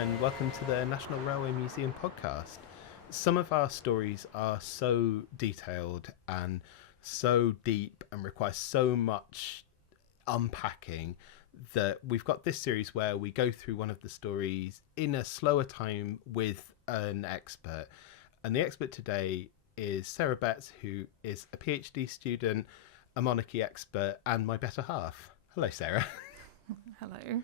and welcome to the National Railway Museum podcast. Some of our stories are so detailed and so deep and require so much unpacking that we've got this series where we go through one of the stories in a slower time with an expert. And the expert today is Sarah Betts, who is a PhD student, a monarchy expert, and my better half. Hello, Sarah. Hello.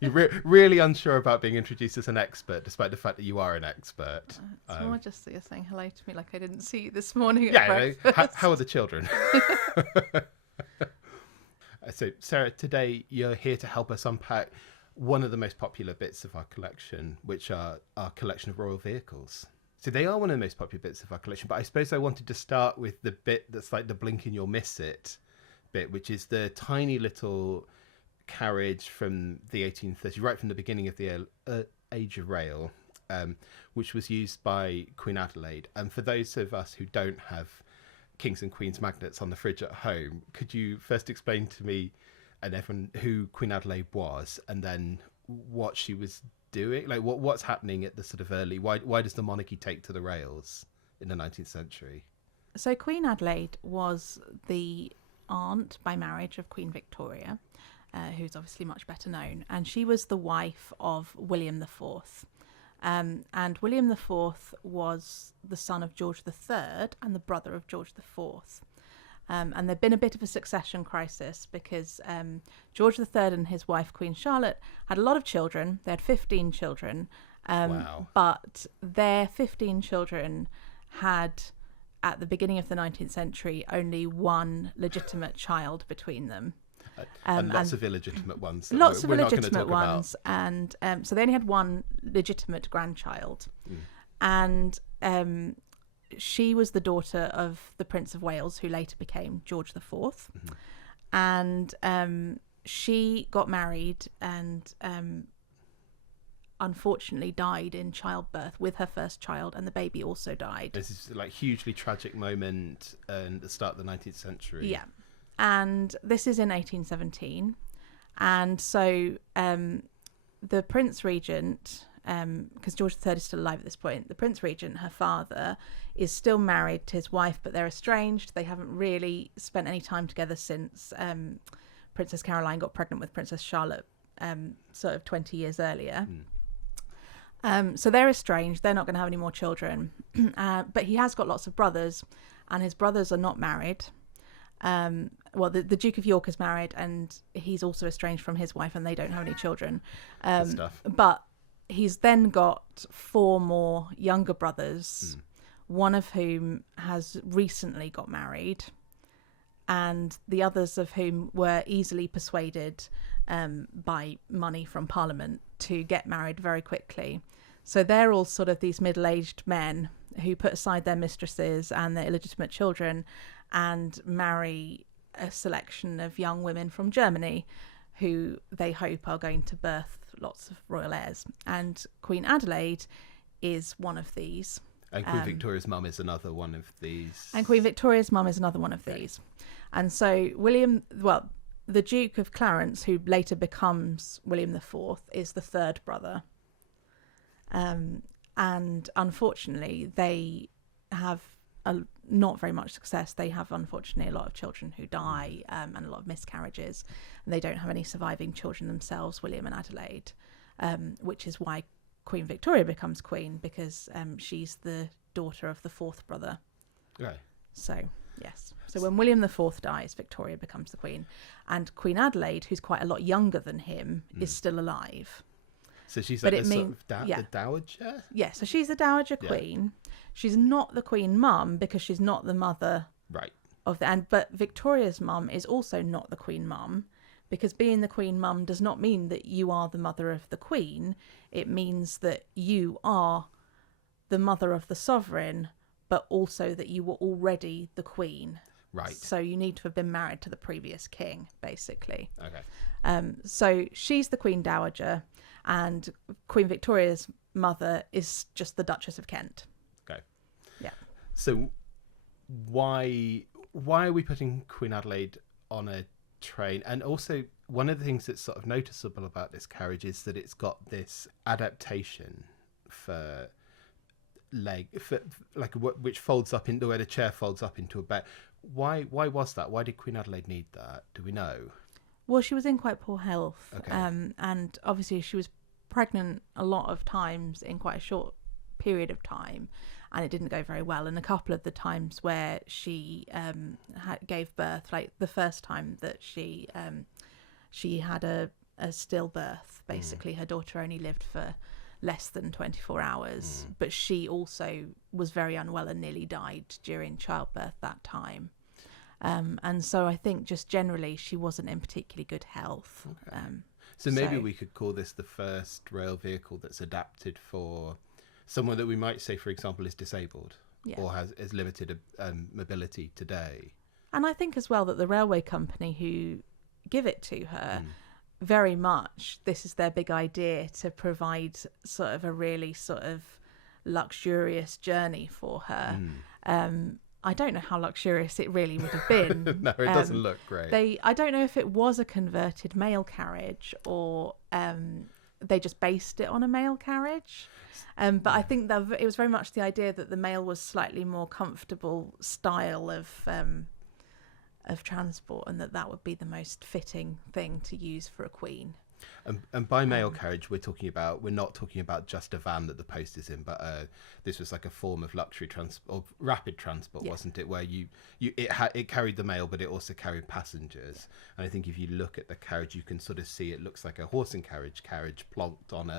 You're really unsure about being introduced as an expert, despite the fact that you are an expert. It's more just that you're saying hello to me like I didn't see you this morning at Yeah, breakfast. how are the children? So, Sarah, today you're here to help us unpack one of the most popular bits of our collection, which are our collection of royal vehicles. So they are one of the most popular bits of our collection, but I suppose I wanted to start with the bit that's like the blink and you'll miss it bit, which is the tiny little carriage from the 1830s, right from the beginning of the Age of Rail, which was used by Queen Adelaide. And for those of us who don't have Kings and Queens magnets on the fridge at home, could you first explain to me and everyone who Queen Adelaide was, and then what she was doing? Like what's happening at the sort of early, why does the monarchy take to the rails in the 19th century? So Queen Adelaide was the aunt by marriage of Queen Victoria, who's obviously much better known, and she was the wife of William IV. And William IV was the son of George III and the brother of George IV. And there'd been a bit of a succession crisis because George III and his wife, Queen Charlotte, had a lot of children. They had 15 children. Wow. But their 15 children had, at the beginning of the 19th century, only one legitimate child between them. And lots of illegitimate ones. Lots of illegitimate ones. And so they only had one legitimate grandchild. And she was the daughter of the Prince of Wales, who later became George IV. Mm-hmm. And she got married and unfortunately died in childbirth with her first child, and the baby also died. This is like hugely tragic moment at the start of the 19th century. Yeah. And this is in 1817. And so the Prince Regent, because George III is still alive at this point, the Prince Regent, her father, is still married to his wife, but they're estranged. They haven't really spent any time together since Princess Caroline got pregnant with Princess Charlotte sort of 20 years earlier. So they're estranged. They're not going to have any more children. But he has got lots of brothers, and his brothers are not married. Well, the Duke of York is married, and he's also estranged from his wife, and they don't have any children. But he's then got 4 more younger brothers, one of whom has recently got married, and the others of whom were easily persuaded by money from Parliament to get married very quickly. So they're all sort of these middle-aged men who put aside their mistresses and their illegitimate children and marry a selection of young women from Germany who they hope are going to birth lots of royal heirs. And Queen Adelaide is one of these. And Queen Victoria's mum is another one of these. And Queen Victoria's mum is another one of these. And so the Duke of Clarence, who later becomes William IV, is the third brother. And unfortunately, they have not very much success. They have, unfortunately, a lot of children who die and a lot of miscarriages. And they don't have any surviving children themselves, William and Adelaide, which is why Queen Victoria becomes queen, because she's the daughter of the 4th brother. Right. So, yes. So when William IV dies, Victoria becomes the queen. And Queen Adelaide, who's quite a lot younger than him, is still alive. So she's like the dowager? Yeah, so she's the dowager queen. She's not the queen mum because she's not the mother of but Victoria's mum is also not the queen mum, because being the queen mum does not mean that you are the mother of the queen. It means that you are the mother of the sovereign, but also that you were already the queen. Right. So you need to have been married to the previous king, basically. Okay. So she's the Queen Dowager, and Queen Victoria's mother is just the Duchess of Kent. Okay. Yeah. So why are we putting Queen Adelaide on a train? And also, one of the things that's sort of noticeable about this carriage is that it's got this adaptation for which folds up into where the chair folds up into a bed. Why was that? Why did Queen Adelaide need that? Do we know? Well, she was in quite poor health, Okay. and obviously she was pregnant a lot of times in quite a short period of time, and it didn't go very well. And a couple of the times where she gave birth, like the first time that she had a stillbirth, basically her daughter only lived for less than 24 hours, but she also was very unwell and nearly died during childbirth that time. And so I think just generally she wasn't in particularly good health. Okay. So maybe we could call this the first rail vehicle that's adapted for someone that we might say, for example, is disabled or has limited mobility today. And I think as well that the railway company who give it to her, very much this is their big idea, to provide sort of a really sort of luxurious journey for her. I don't know how luxurious it really would have been. No, it doesn't look great. I don't know if it was a converted mail carriage or they just based it on a mail carriage. But I think that it was very much the idea that the mail was slightly more comfortable style of transport, and that would be the most fitting thing to use for a queen. And by mail carriage, we're not talking about just a van that the post is in, but this was like a form of luxury transport or rapid transport, wasn't it? Where it carried the mail, but it also carried passengers. And I think if you look at the carriage, you can sort of see it looks like a horse and carriage plonked on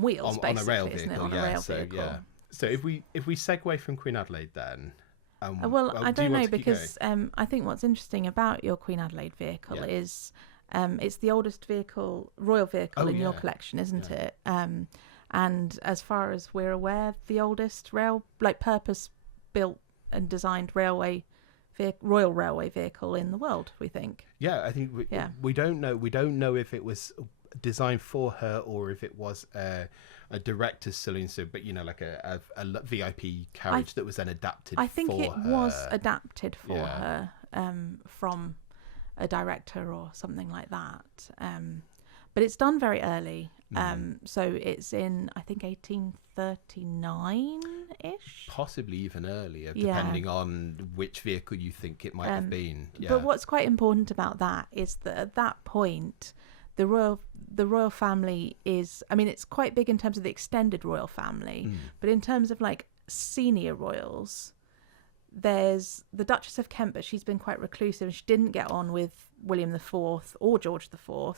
wheels, on a rail isn't it? vehicle. On a rail vehicle. So if we segue from Queen Adelaide then. I don't know, because I think what's interesting about your Queen Adelaide vehicle is it's the oldest royal vehicle in your collection, isn't it? And as far as we're aware, the oldest purpose-built and designed royal railway vehicle in the world, we think. Yeah, I think we don't know. We don't know if it was designed for her or if it was a director's saloon, but like a VIP carriage that was then adapted for her. I think it was adapted for her from a director or something like that. But it's done very early. So it's in, I think, 1839-ish? Possibly even earlier, depending on which vehicle you think it might have been. Yeah. But what's quite important about that is that at that point, the royal family is, I mean, it's quite big in terms of the extended royal family, but in terms of like senior royals, there's the Duchess of Kent, but she's been quite reclusive and she didn't get on with William IV or George IV.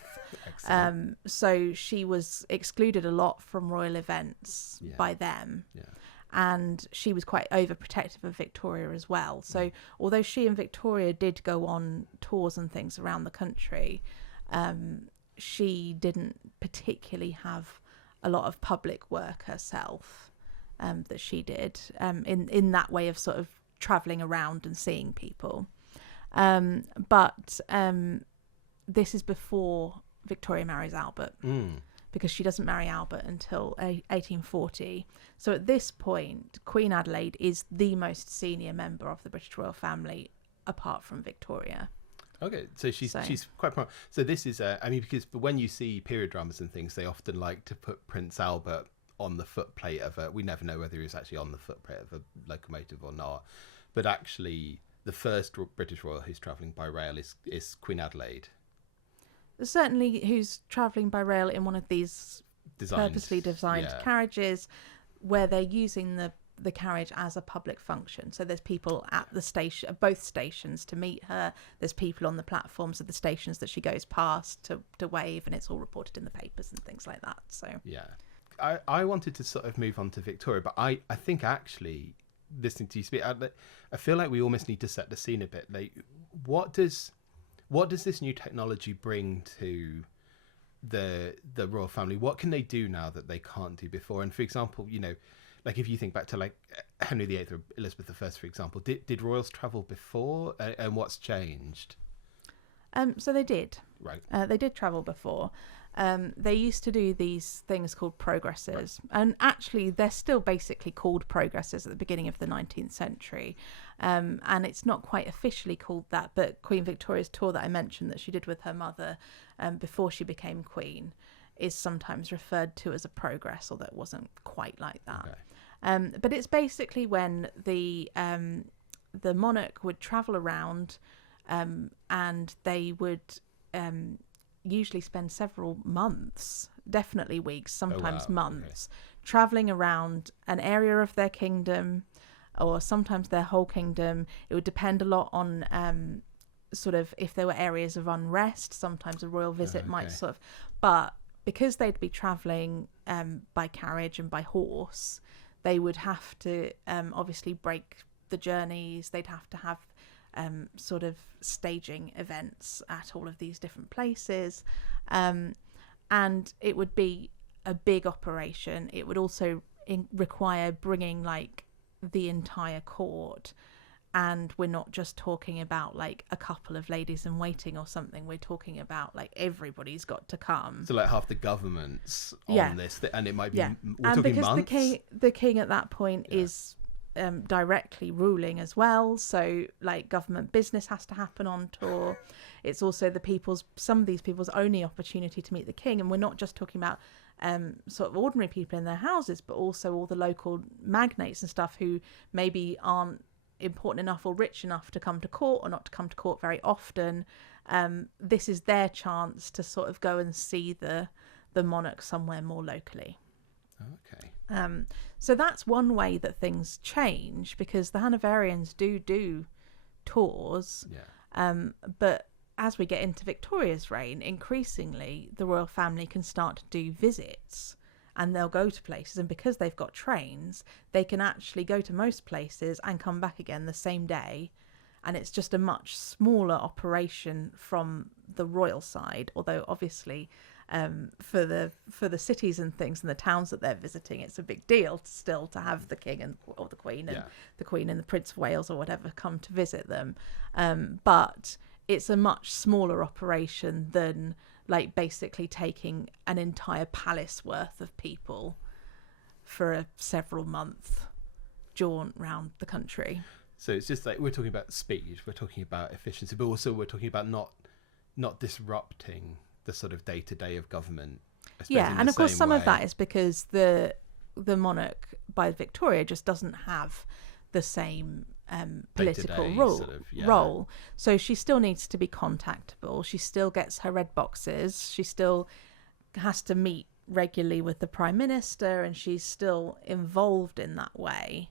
So she was excluded a lot from royal events by them. Yeah. And she was quite overprotective of Victoria as well. So although she and Victoria did go on tours and things around the country, she didn't particularly have a lot of public work herself that she did in that way of sort of travelling around and seeing people. But this is before Victoria marries Albert, because she doesn't marry Albert until 1840. So at this point, Queen Adelaide is the most senior member of the British royal family, apart from Victoria. Okay, so she's quite proud. So this is, because when you see period dramas and things, they often like to put Prince Albert on the footplate of we never know whether he was actually on the footplate of a locomotive or not. But actually, the first British royal who's travelling by rail is Queen Adelaide. Certainly, who's travelling by rail in one of these purposely designed carriages, where they're using the carriage as a public function. So there's people at the station, both stations, to meet her. There's people on the platforms of the stations that she goes past to wave, and it's all reported in the papers and things like that. So I wanted to sort of move on to Victoria, but I think actually listening to you speak, I feel like we almost need to set the scene a bit. Like, what does this new technology bring to the royal family? What can they do now that they can't do before? And for example, like if you think back to like Henry VIII or Elizabeth I, for example, did royals travel before, and what's changed? So they did. Right. They did travel before. they used to do these things called progresses, and actually they're still basically called progresses at the beginning of the 19th century, and it's not quite officially called that, but Queen Victoria's tour that I mentioned that she did with her mother before she became queen is sometimes referred to as a progress, although it wasn't quite like that. Okay. But it's basically when the monarch would travel around, and they would usually spend several months, definitely weeks, sometimes months, traveling around an area of their kingdom, or sometimes their whole kingdom. It would depend a lot on sort of if there were areas of unrest. Sometimes a royal visit might sort of, but because they'd be traveling by carriage and by horse, they would have to obviously break the journeys. They'd have to have sort of staging events at all of these different places, and it would be a big operation. It would also require bringing like the entire court, and we're not just talking about like a couple of ladies in waiting or something. We're talking about like everybody's got to come. So like half the government's on this, and it might be we're and talking because months. the king at that point is directly ruling as well, so like government business has to happen on tour. It's also some of these people's only opportunity to meet the king, and we're not just talking about sort of ordinary people in their houses, but also all the local magnates and stuff who maybe aren't important enough or rich enough to come to court, or not to come to court very often. This is their chance to sort of go and see the monarch somewhere more locally. Okay. So that's one way that things change, because the Hanoverians do tours. But as we get into Victoria's reign, increasingly the royal family can start to do visits, and they'll go to places, and because they've got trains, they can actually go to most places and come back again the same day. And it's just a much smaller operation from the royal side, although obviously for the cities and things and the towns that they're visiting, it's a big deal still to have the king or the queen and the queen and the Prince of Wales or whatever come to visit them, but it's a much smaller operation than like basically taking an entire palace worth of people for a several month jaunt round the country. So it's just like we're talking about speed, we're talking about efficiency, but also we're talking about not disrupting the sort of day-to-day of government. And of course some of that is because the monarch by Victoria just doesn't have the same political role. So she still needs to be contactable. She still gets her red boxes. She still has to meet regularly with the Prime Minister, and she's still involved in that way.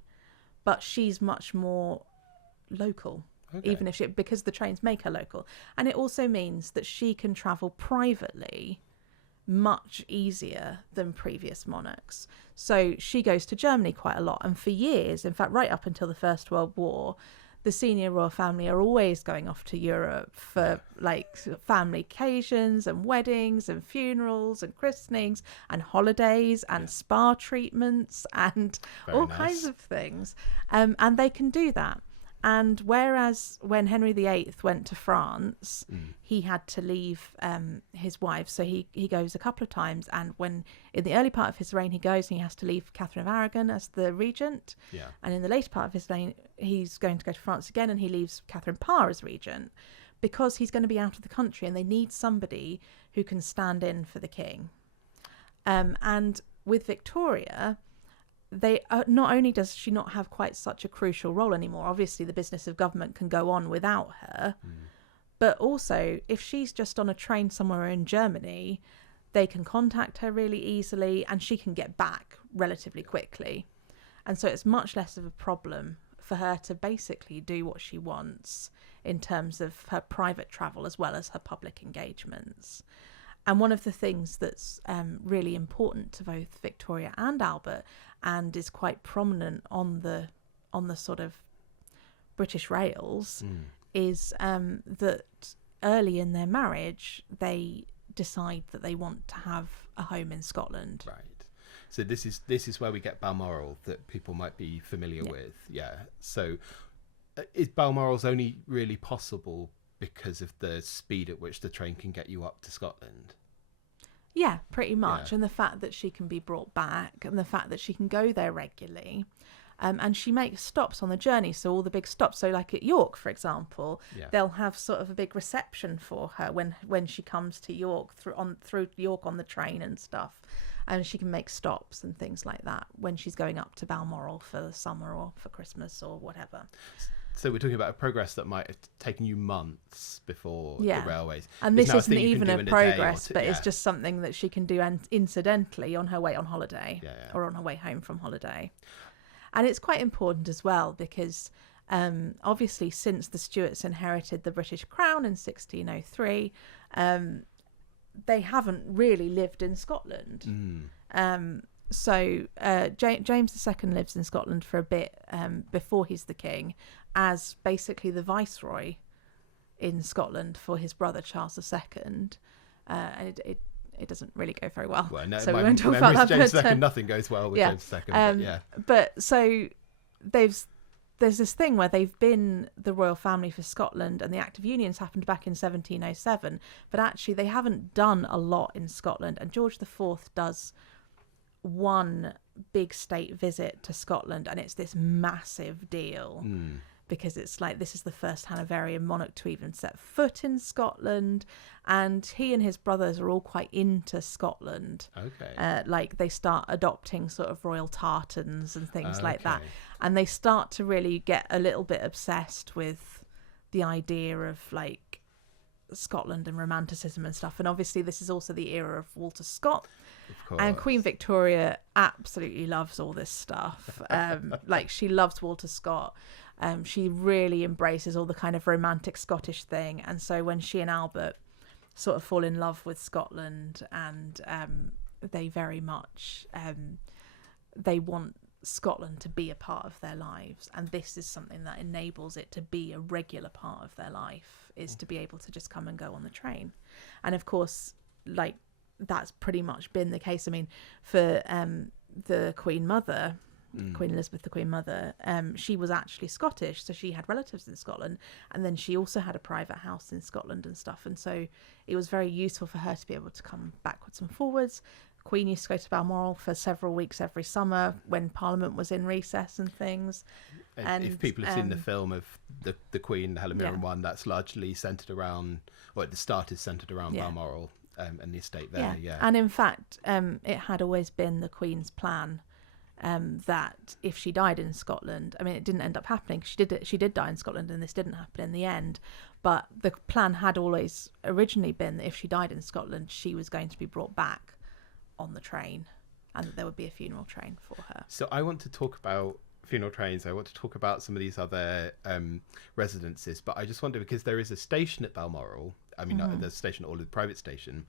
But she's much more local. Even if because the trains make her local. And it also means that she can travel privately much easier than previous monarchs. So she goes to Germany quite a lot, and for years, in fact right up until the First World War, the senior royal family are always going off to Europe for like family occasions and weddings and funerals and christenings and holidays and spa treatments and kinds of things, and they can do that. And whereas when Henry VIII went to France, he had to leave his wife. So he goes a couple of times. And when in the early part of his reign, he goes and he has to leave Catherine of Aragon as the regent. Yeah. And in the later part of his reign, he's going to go to France again, and he leaves Catherine Parr as regent, because he's going to be out of the country and they need somebody who can stand in for the king. And with Victoria, they not only does she not have quite such a crucial role anymore, obviously the business of government can go on without her, but also if she's just on a train somewhere in Germany, they can contact her really easily and she can get back relatively quickly. And so it's much less of a problem for her to basically do what she wants in terms of her private travel as well as her public engagements. And one of the things that's really important to both Victoria and Albert, and is quite prominent on the sort of British rails, is that early in their marriage they decide that they want to have a home in Scotland. Right. So this is where we get Balmoral that people might be familiar with. Yeah. So is Balmoral's only really possible because of the speed at which the train can get you up to Scotland? Yeah, pretty much. Yeah. And the fact that she can be brought back and the fact that she can go there regularly. And she makes stops on the journey. So all the big stops. So like at York, for example, they'll have sort of a big reception for her when she comes to York through York on the train and stuff. And she can make stops and things like that when she's going up to Balmoral for the summer or for Christmas or whatever. So we're talking about a progress that might have taken you months before the railways. And It's this now isn't thing you can even do a in day or progress, two. but it's just something that she can do incidentally on her way on holiday or on her way home from holiday. And it's quite important as well because obviously since the Stuarts inherited the British crown in 1603, they haven't really lived in Scotland. So James II lives in Scotland for a bit before he's the king as basically the viceroy in Scotland for his brother Charles II. And it doesn't really go very well. No, so we won't talk about that. James II, nothing goes well with James II. But so there's this thing where they've been the royal family for Scotland, and the Act of Unions happened back in 1707. But actually, they haven't done a lot in Scotland, and George IV does one big state visit to Scotland, and it's this massive deal. Because it's like this is the first Hanoverian monarch to even set foot in Scotland, and he and his brothers are all quite into Scotland. Like they start adopting sort of royal tartans and things like that, and they start to really get a little bit obsessed with the idea of like Scotland and romanticism and stuff. And obviously this is also the era of Walter Scott. And Queen Victoria absolutely loves all this stuff. Like she loves Walter Scott. She really embraces all the kind of romantic Scottish thing. And so when she and Albert sort of fall in love with Scotland, and they very much they want Scotland to be a part of their lives, and this is something that enables it to be a regular part of their life, is to be able to just come and go on the train. And of course, like that's pretty much been the case. I mean, for the Queen Mother, Queen Elizabeth, the Queen Mother, she was actually Scottish, so she had relatives in Scotland, and then she also had a private house in Scotland and stuff, and so it was very useful for her to be able to come backwards and forwards. Queen used to go to Balmoral for several weeks every summer when Parliament was in recess and things. And if people have seen the film of the Queen, the Helen Mirren one, that's largely centred around, or at the start is centred around Balmoral and the estate there. And in fact, it had always been the Queen's plan that if she died in Scotland, I mean, it didn't end up happening. She did die in Scotland, and this didn't happen in the end. But the plan had always originally been that if she died in Scotland, she was going to be brought back on the train, and that there would be a funeral train for her. So I want to talk about funeral trains. I want to talk about some of these other residences, but I just wonder, because there is a station at Balmoral. I mean, there's a station, or the private station,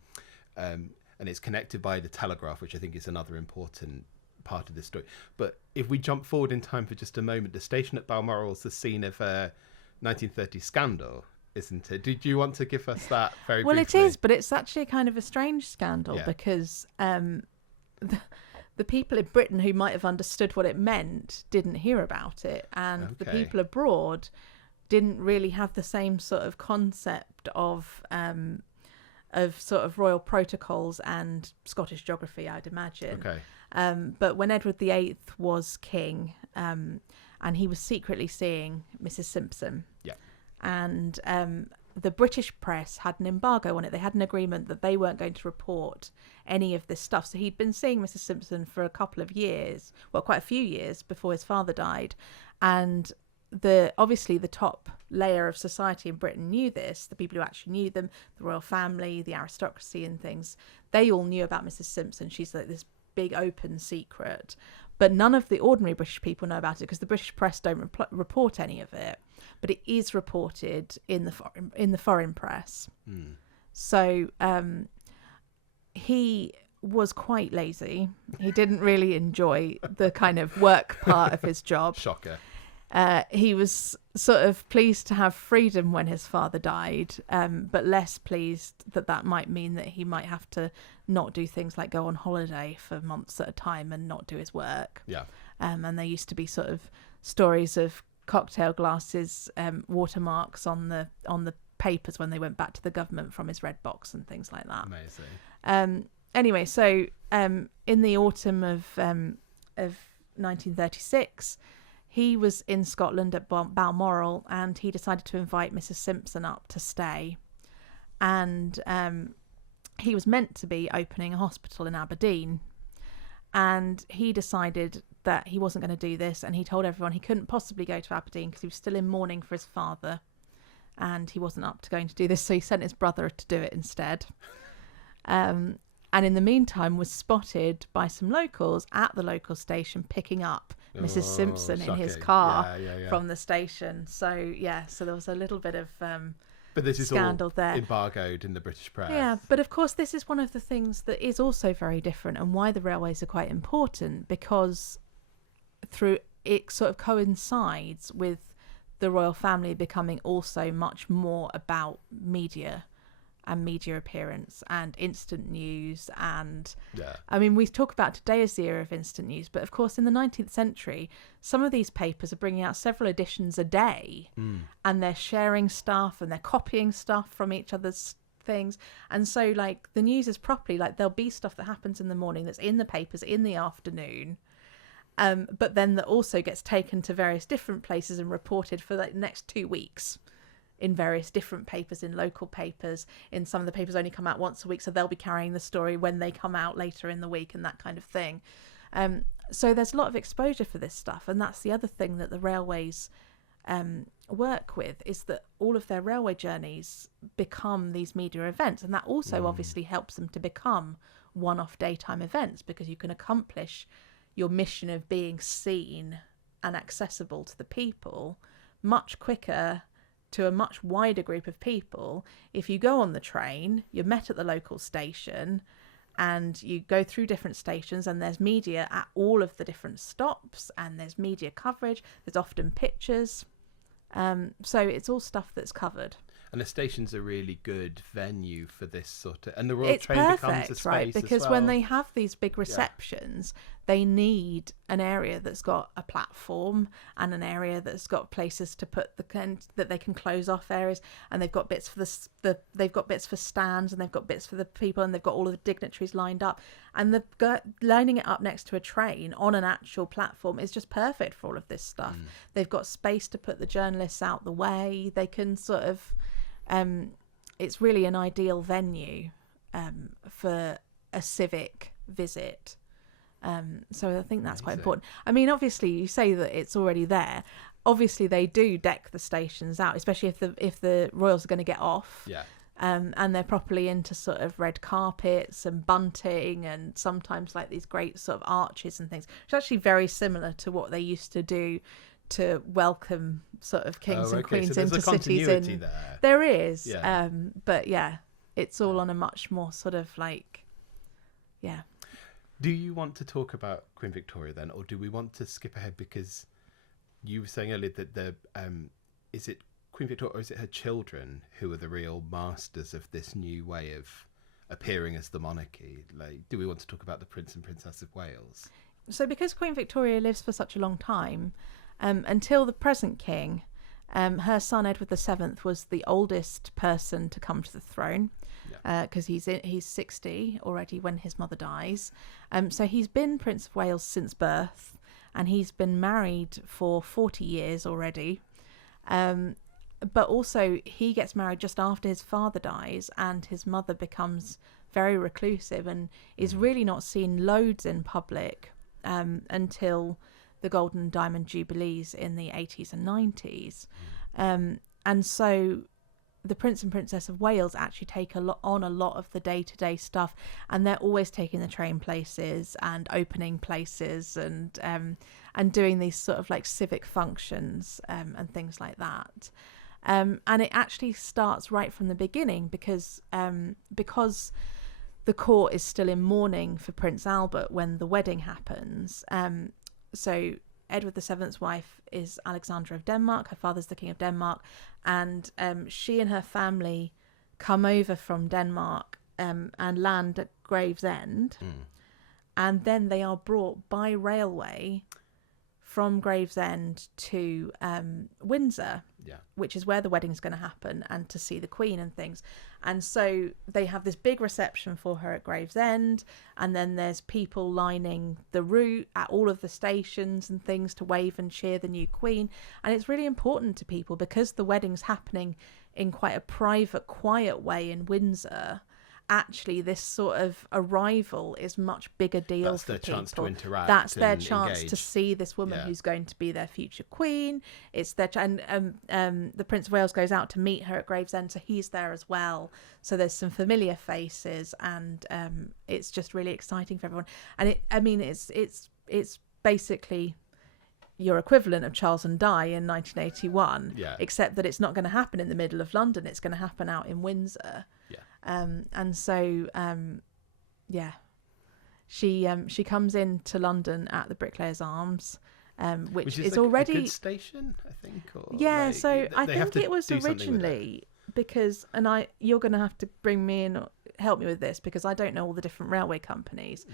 and it's connected by the telegraph, which I think is another important part of this story. But if we jump forward in time for just a moment, the station at Balmoral is the scene of a 1930 scandal, isn't it? Do you want to give us that very briefly? Well, it is, but it's actually kind of a strange scandal because the people in Britain who might have understood what it meant didn't hear about it, and the people abroad didn't really have the same sort of concept of sort of royal protocols and Scottish geography, I'd imagine. But when Edward VIII was king, and he was secretly seeing Mrs. Simpson, and the British press had an embargo on it. They had an agreement that they weren't going to report any of this stuff. So he'd been seeing Mrs. Simpson for a couple of years, well, quite a few years before his father died. And obviously the top layer of society in Britain knew this. The people who actually knew them, the royal family, the aristocracy and things, they all knew about Mrs. Simpson. She's like this big open secret. But none of the ordinary British people know about it because the British press don't report any of it. But it is reported in the foreign press. So he was quite lazy. He didn't really enjoy the kind of work part of his job. Shocker. He was sort of pleased to have freedom when his father died, but less pleased that might mean that he might have to not do things like go on holiday for months at a time and not do his work. And there used to be sort of stories of cocktail glasses, watermarks on the papers when they went back to the government from his red box and things like that. Amazing. Anyway, so in the autumn of 1936, he was in Scotland at Balmoral, and he decided to invite Mrs. Simpson up to stay. And he was meant to be opening a hospital in Aberdeen. And he decided that he wasn't going to do this, and he told everyone he couldn't possibly go to Aberdeen because he was still in mourning for his father, and he wasn't up to going to do this, so he sent his brother to do it instead. And in the meantime was spotted by some locals at the local station picking up Mrs. Simpson in his car from the station. So there was a little bit of but this is scandal all there, embargoed in the British press. Yeah, but of course this is one of the things that is also very different, and why the railways are quite important, because through it sort of coincides with the royal family becoming also much more about media and media appearance and instant news. And I mean, we talk about today as the era of instant news, but of course in the 19th century some of these papers are bringing out several editions a day, and they're sharing stuff and they're copying stuff from each other's things. And so like the news is properly like, there'll be stuff that happens in the morning that's in the papers in the afternoon, but then that also gets taken to various different places and reported for the next 2 weeks in various different papers, in local papers. In some of the papers only come out once a week, so they'll be carrying the story when they come out later in the week and that kind of thing. So there's a lot of exposure for this stuff, and that's the other thing that the railways work with, is that all of their railway journeys become these media events, and that also obviously helps them to become one-off daytime events, because you can accomplish your mission of being seen and accessible to the people much quicker, to a much wider group of people. If you go on the train, you're met at the local station, and you go through different stations, and there's media at all of the different stops, and there's media coverage, there's often pictures, so it's all stuff that's covered. And the station's a really good venue for this sort of... And the Royal Train perfect, becomes a space right? Because as well. when they have these big receptions, they need an area that's got a platform, and an area that's got places to put that they can close off areas, and they've got bits for they've got bits for stands, and they've got bits for the people, and they've got all of the dignitaries lined up, and lining it up next to a train on an actual platform is just perfect for all of this stuff. They've got space to put the journalists out the way. They can sort of it's really an ideal venue for a civic visit. So I think that's quite important. I mean, obviously you say that it's already there. Obviously they do deck the stations out, especially if the royals are going to get off. And they're properly into sort of red carpets and bunting, and sometimes like these great sort of arches and things, which is actually very similar to what they used to do to welcome sort of kings and queens so into cities. There is, but it's all on a much more sort of like, Do you want to talk about Queen Victoria then, or do we want to skip ahead, because you were saying earlier that is it Queen Victoria or is it her children who are the real masters of this new way of appearing as the monarchy? Like, do we want to talk about the Prince and Princess of Wales? So because Queen Victoria lives for such a long time, until the present king, her son Edward VII was the oldest person to come to the throne, because he's 60 already when his mother dies. So he's been Prince of Wales since birth, and he's been married for 40 years already. But also he gets married just after his father dies, and his mother becomes very reclusive and is really not seen loads in public until the Golden and Diamond Jubilees in the 80s and 90s. And so the Prince and Princess of Wales actually take on a lot of the day-to-day stuff, and they're always taking the train places and opening places and doing these sort of like civic functions and things like that. And it actually starts right from the beginning, because the court is still in mourning for Prince Albert when the wedding happens. So Edward VII's wife is Alexandra of Denmark. Her father's the King of Denmark, and she and her family come over from Denmark and land at Gravesend, and then they are brought by railway from Gravesend to Windsor. which is where the wedding's going to happen, and to see the Queen and things. And so they have this big reception for her at Gravesend, and then there's people lining the route at all of the stations and things to wave and cheer the new Queen. And it's really important to people because the wedding's happening in quite a private, quiet way in Windsor. Actually, this sort of arrival is much bigger deal. That's their chance to interact. That's their chance engage. To see this woman who's going to be their future queen. It's their and the Prince of Wales goes out to meet her at Gravesend, so he's there as well. So there's some familiar faces, and it's just really exciting for everyone. And it's basically your equivalent of Charles and Di in 1981, except that it's not going to happen in the middle of London. It's going to happen out in Windsor. And so she comes into London at the Bricklayers Arms, which is like already a good station, I think. Or yeah, like, so I think it was originally because, and you're going to have to bring me in, help me with this because I don't know all the different railway companies.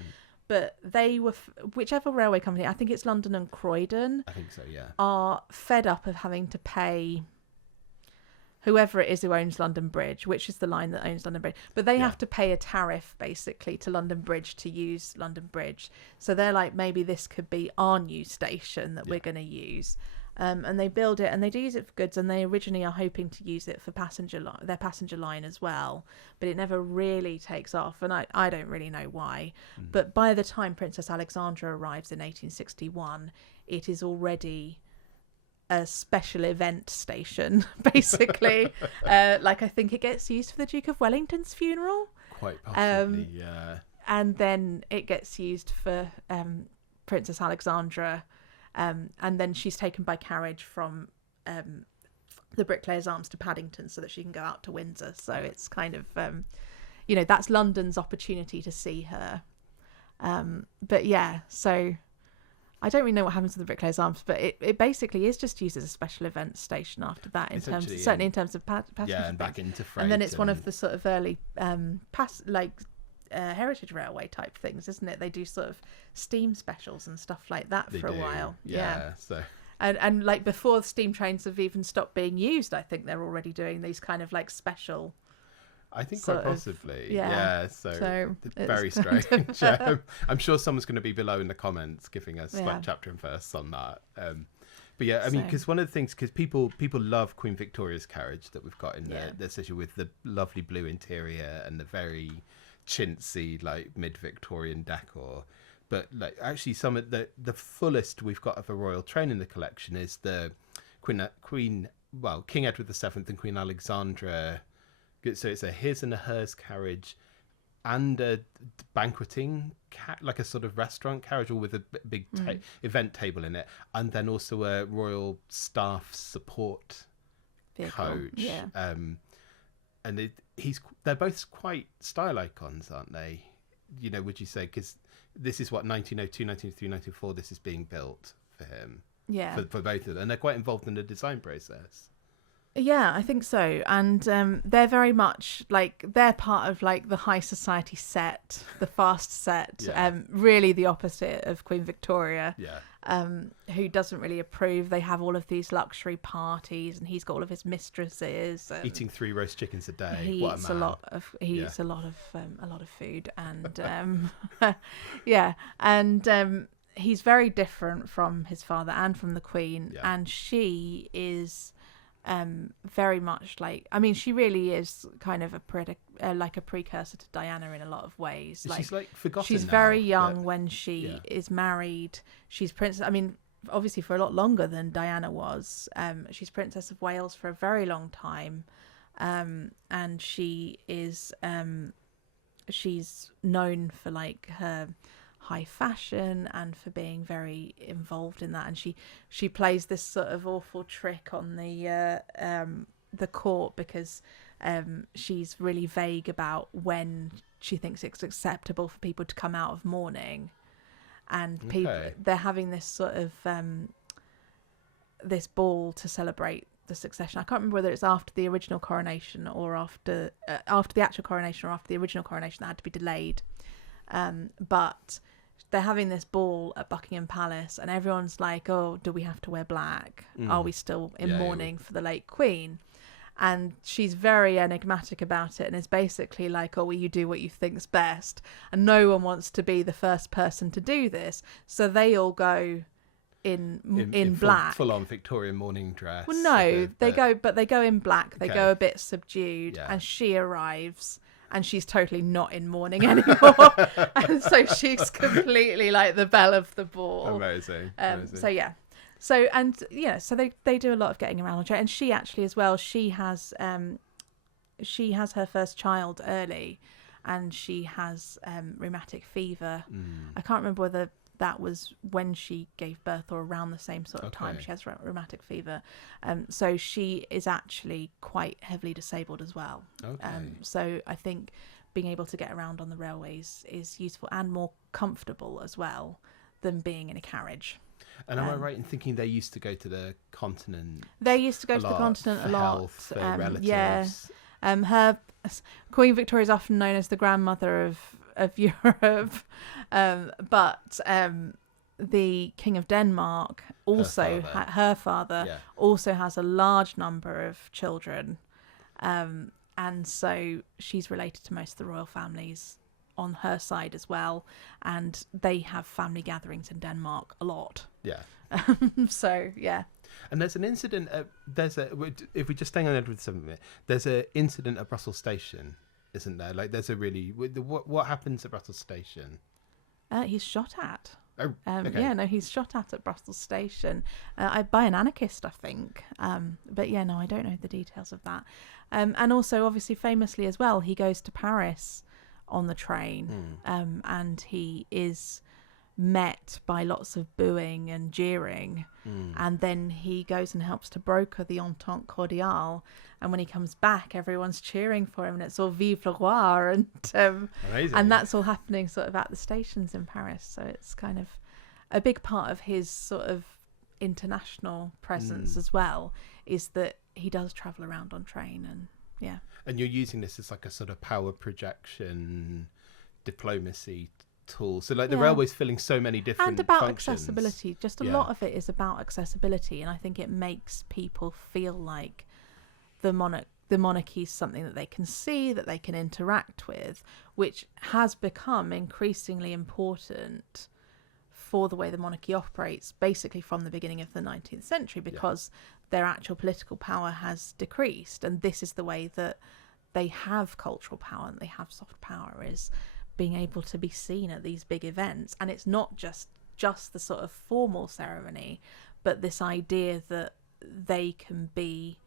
But they were, whichever railway company, I think it's London and Croydon. I think so, yeah. Are fed up of having to pay whoever it is who owns London Bridge, which is the line that owns London Bridge. But they have to pay a tariff, basically, to London Bridge to use London Bridge. So they're like, maybe this could be our new station that we're going to use. And they build it, and they do use it for goods, and they originally are hoping to use it for their passenger line as well. But it never really takes off, and I don't really know why. But by the time Princess Alexandra arrives in 1861, it is already a special event station, basically. Like I think it gets used for the Duke of Wellington's funeral. Quite possibly, yeah. And then it gets used for Princess Alexandra, and then she's taken by carriage from the Bricklayers Arms to Paddington so that she can go out to Windsor. So it's kind of, that's London's opportunity to see her. But yeah, so I don't really know what happens to the Bricklayers Arms, but it basically is just used as a special event station after that, certainly in terms of passenger. Yeah, and back into freight. And then it's one of the sort of early heritage railway type things, isn't it? They do sort of steam specials and stuff like that for a while. Yeah. So. And like before steam trains have even stopped being used, I think they're already doing these kind of like special. I think quite possibly. So it's very strange. I'm sure someone's going to be below in the comments giving us like chapter and verse on that. But yeah, I mean, because one of the things, because people love Queen Victoria's carriage that we've got in the station with the lovely blue interior and the very chintzy like mid-Victorian decor. But like actually some of the fullest we've got of a royal train in the collection is the King Edward VII and Queen Alexandra. So it's a his and a hers carriage and a banqueting like a sort of restaurant carriage, all with a big event table in it, and then also a royal staff support coach. And they're both quite style icons, aren't they? Would you say? Because this is what 1902, 1903, 1904. This is being built for him. Yeah, for both of them, and they're quite involved in the design process. Yeah, I think so. And they're very much like, they're part of like the high society set, the fast set, really the opposite of Queen Victoria, who doesn't really approve. They have all of these luxury parties, and he's got all of his mistresses. Eating 3 roast chickens a day. He eats a lot of food, and he's very different from his father and from the Queen, and she is very much like, I mean, she really is kind of like a precursor to Diana in a lot of ways. Like, she's like forgotten. She's very young when she is married. She's princess. I mean, obviously for a lot longer than Diana was. She's Princess of Wales for a very long time, and she is she's known for like her high fashion and for being very involved in that, and she plays this sort of awful trick on the court because she's really vague about when she thinks it's acceptable for people to come out of mourning, and they're having this sort of this ball to celebrate the succession. I can't remember whether it's after the original coronation or after the actual coronation or after the original coronation that had to be delayed, but they're having this ball at Buckingham Palace, and everyone's like, "Oh, do we have to wear black? Are we still in mourning for the late Queen?" And she's very enigmatic about it, and is basically like, "Oh, well, you do what you think's best," and no one wants to be the first person to do this, so they all go in black, full on Victorian mourning dress. Well, no, they go in black. They go a bit subdued, Yeah. and she arrives, and she's totally not in mourning anymore, and so she's completely like the belle of the ball. Amazing. So yeah, so they do a lot of getting around on train, and she actually as well. She has her first child early, and she has rheumatic fever. I can't remember whether that was when she gave birth or around the same sort of time. She has rheumatic fever, so she is actually quite heavily disabled as well. So I think being able to get around on the railways is useful and more comfortable as well than being in a carriage. And am I right in thinking they used to go to the continent? They used to go to the continent a lot. Health, for relatives. Yeah. Her Queen Victoria is often known as the grandmother of Europe, but the King of Denmark also her father also has a large number of children, and so she's related to most of the royal families on her side as well, and they have family gatherings in Denmark a lot. So yeah. And there's an incident. If we just stay on Edward VII, there's an incident at Brussels Station, isn't there? Like, there's a really what happens at Brussels Station? He's shot at. Oh, okay. Yeah, no, he's shot at Brussels Station by an anarchist, I think. But yeah, no, I don't know the details of that. And also, obviously, famously as well, he goes to Paris on the train, and he is met by lots of booing and jeering, and then he goes and helps to broker the Entente Cordiale, and when he comes back everyone's cheering for him, and it's all Vive le Roi, and that's all happening sort of at the stations in Paris. So it's kind of a big part of his sort of international presence as well, is that he does travel around on train. And yeah, and you're using this as like a sort of power projection diplomacy tool. So like the railway's filling so many different and about functions. Accessibility. Just a lot of it is about accessibility, and I think it makes people feel like the monarchy is something that they can see, that they can interact with, which has become increasingly important for the way the monarchy operates basically from the beginning of the 19th century, because their actual political power has decreased, and this is the way that they have cultural power and they have soft power, is being able to be seen at these big events. And it's not just the sort of formal ceremony, but this idea that they can be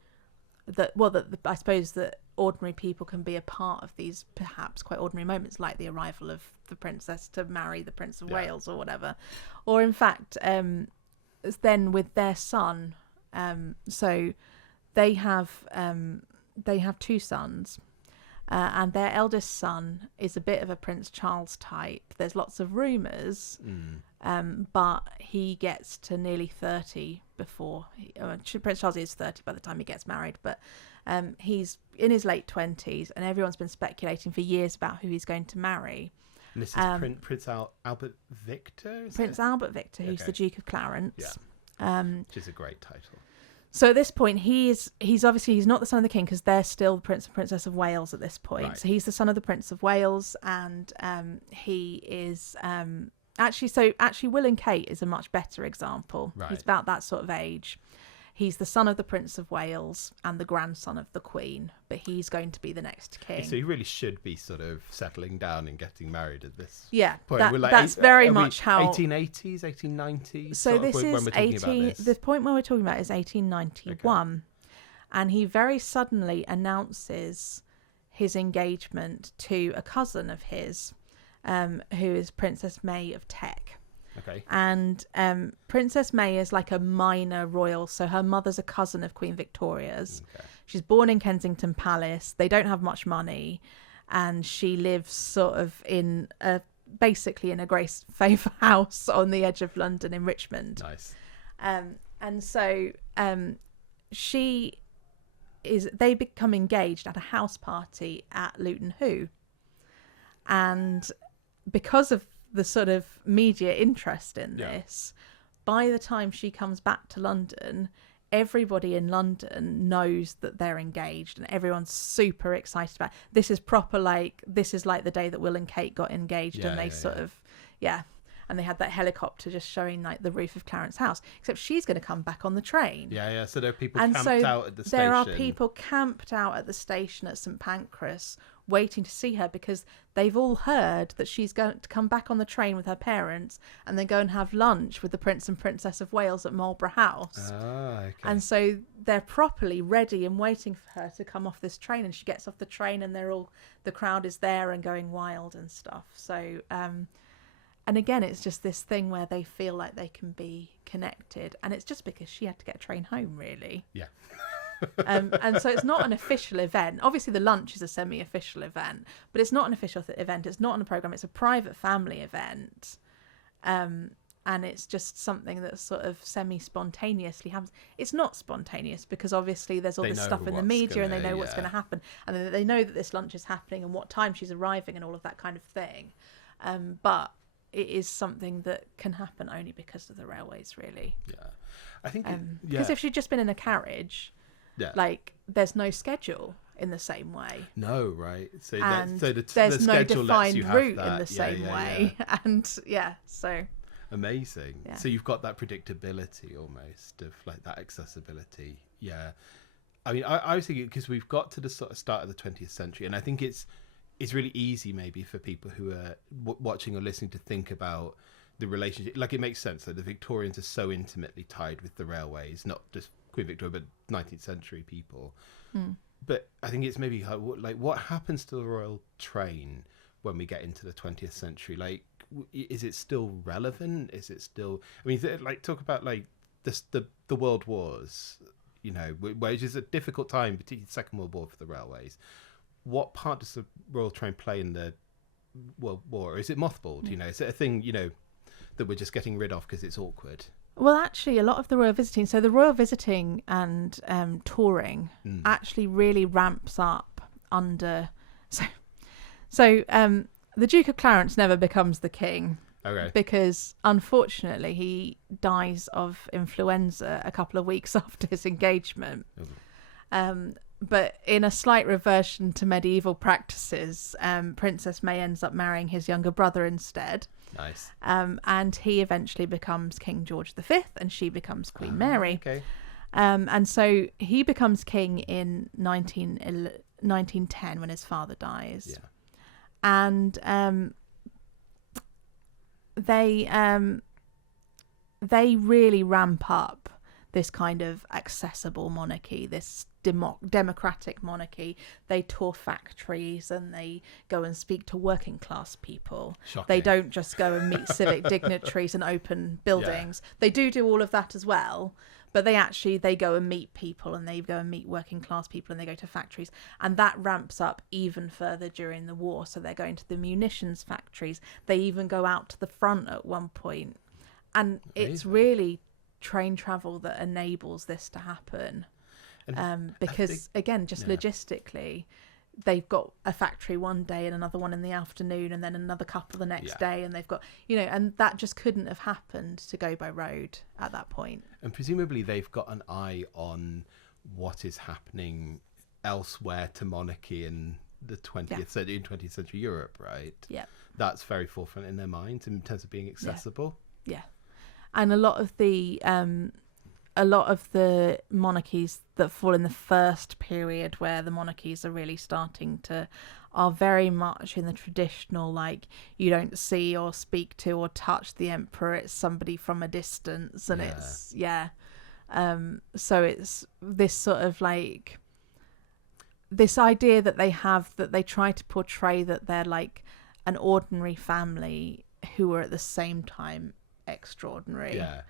I suppose that ordinary people can be a part of these perhaps quite ordinary moments, like the arrival of the princess to marry the Prince of Wales or whatever, or in fact then with their son, so they have two sons. And their eldest son is a bit of a Prince Charles type. There's lots of rumours, but he gets to nearly 30 before... Prince Charles is 30 by the time he gets married, but he's in his late 20s, and everyone's been speculating for years about who he's going to marry. And this is Prince Albert Victor? Prince Albert Victor, who's the Duke of Clarence. Which is a great title. So at this point, he's not the son of the king, because they're still the Prince and Princess of Wales at this point. Right. So he's the son of the Prince of Wales, and he is actually Will and Kate is a much better example. Right. He's about that sort of age. He's the son of the Prince of Wales and the grandson of the Queen, but he's going to be the next king. So he really should be sort of settling down and getting married at this point. That's very much how... 1880s, 1890s? So this is the point where we're talking about is 1891. And he very suddenly announces his engagement to a cousin of his, who is Princess May of Teck. Okay. And Princess May is like a minor royal, so her mother's a cousin of Queen Victoria's. Okay. She's born in Kensington Palace. They don't have much money, and she lives sort of basically in a Grace Favour house on the edge of London in Richmond. Nice. And so they become engaged at a house party at Luton Hoo, and because of the sort of media interest in Yeah. this, by the time she comes back to London, everybody in London knows that they're engaged, and everyone's super excited about it. This is proper, like, this is like the day that Will and Kate got engaged, Yeah, and they yeah, sort yeah. of, and they had that helicopter just showing like the roof of Clarence House, except she's going to come back on the train. Yeah. So there are people And camped so out at the station. there are people camped out at the station at St Pancras waiting to see her, because they've all heard that she's going to come back on the train with her parents and then go and have lunch with the Prince and Princess of Wales at Marlborough House. Ah, okay. And so they're properly ready and waiting for her to come off this train, and she gets off the train and the crowd is there and going wild and stuff. So and again, it's just this thing where they feel like they can be connected, and it's just because she had to get a train home, really. Yeah. And so it's not an official event. Obviously, the lunch is a semi-official event, but it's not an official event. It's not on a programme. It's a private family event. And it's just something that sort of semi-spontaneously happens. It's not spontaneous, because obviously there's all They this know stuff in the what's media, and they gonna- know what's yeah. going to happen. And they know that this lunch is happening and what time she's arriving and all of that kind of thing. But it is something that can happen only because of the railways, really. Yeah. I think Because if she'd just been in a carriage, yeah. like, there's no schedule in the same way. No, right. So And so the there's no schedule lets you defined have route that. in the same way. And so Amazing. Yeah. So you've got that predictability almost of like that accessibility. Yeah. I mean, I was thinking, because we've got to the sort of start of the 20th century, and I think it's really easy maybe for people who are watching or listening to think about the relationship. Like, it makes sense that the Victorians are so intimately tied with the railways, not just Queen Victoria, but 19th century people. But I think it's maybe like, what happens to the royal train when we get into the 20th century? Like, is it still relevant? Is it still, I mean, like, talk about like the world wars, you know, which is a difficult time, particularly the Second World War for the railways. What part does the royal train play in the World War? Is it mothballed? You know, is it a thing, you know, that we're just getting rid of because it's awkward? well, actually, a lot of the royal visiting, so the royal visiting and touring actually really ramps up under. So the Duke of Clarence never becomes the king. Okay. Because unfortunately he dies of influenza a couple of weeks after his engagement. But in a slight reversion to medieval practices, Princess May ends up marrying his younger brother instead. Nice. And he eventually becomes King George V, and she becomes Queen Mary. Okay. And so he becomes king in 1910 when his father dies. Yeah. And they really ramp up this kind of accessible monarchy, this democratic monarchy. They tour factories and they go and speak to working class people. Shocking. They don't just go and meet civic dignitaries and open buildings. They do all of that as well, but they go and meet people, and they go and meet working class people, and they go to factories, and that ramps up even further during the war. So they're going to the munitions factories. They even go out to the front at one point, and it's Amazing. really train travel that enables this to happen. Because again, just logistically, they've got a factory one day and another one in the afternoon, and then another couple the next day, and they've got, you know, and that just couldn't have happened to go by road at that point. And presumably they've got an eye on what is happening elsewhere to monarchy in the 20th century, in 20th century Europe, right? Yeah. That's very forefront in their minds in terms of being accessible. Yeah. And a lot of the monarchies that fall in the first period, where the monarchies are really starting to, are very much in the traditional, like, you don't see or speak to or touch the emperor, it's somebody from a distance, and so it's this sort of like this idea that they have, that they try to portray that they're like an ordinary family who are at the same time extraordinary. Yeah.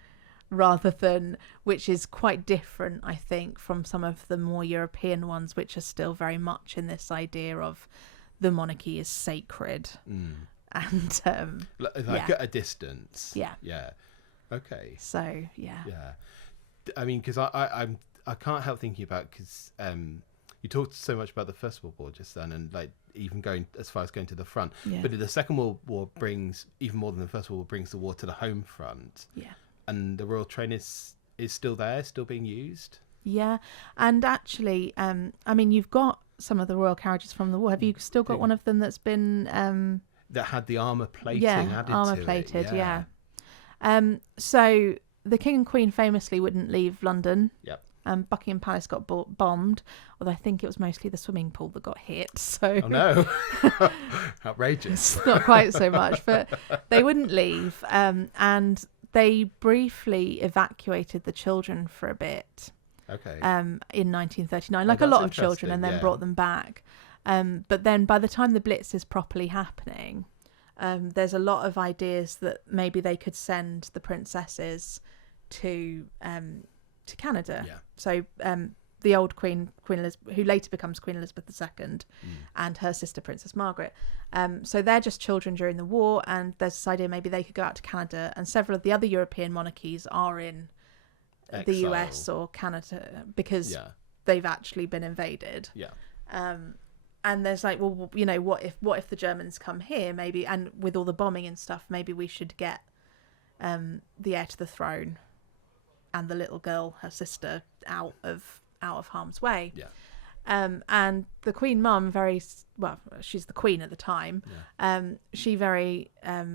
Rather than, which is quite different, I think, from some of the more European ones, which are still very much in this idea of the monarchy is sacred. And like at a distance. Yeah. Okay. So yeah. I mean, because I can't help thinking about, because you talked so much about the First World War just then, and like even going as far as going to the front. Yeah. But the Second World War brings, even more than the First World War, brings the war to the home front. Yeah. And the Royal Train is still there, still being used. Yeah, and actually, I mean, you've got some of the royal carriages from the war. Have you still got one of them that's been that had the armour plating added armour to plated, it? yeah. So the King and Queen famously wouldn't leave London. Yep. Buckingham Palace got bombed, although I think it was mostly the swimming pool that got hit. So oh no, outrageous! Not quite so much, but they wouldn't leave, and they briefly evacuated the children for a bit. Okay. In 1939, like a lot of children, and then brought them back. But then by the time the Blitz is properly happening, there's a lot of ideas that maybe they could send the princesses to Canada. Yeah. So the old Queen Elizabeth, who later becomes Queen Elizabeth II, and her sister Princess Margaret. So they're just children during the war, and there's this idea maybe they could go out to Canada, and several of the other European monarchies are in the Exile. US or Canada because they've actually been invaded. Yeah. And there's like, well, you know, what if the Germans come here, maybe, and with all the bombing and stuff, maybe we should get the heir to the throne and the little girl, her sister, out of harm's way. Yeah. And the Queen Mum, she's the Queen at the time. Yeah. She very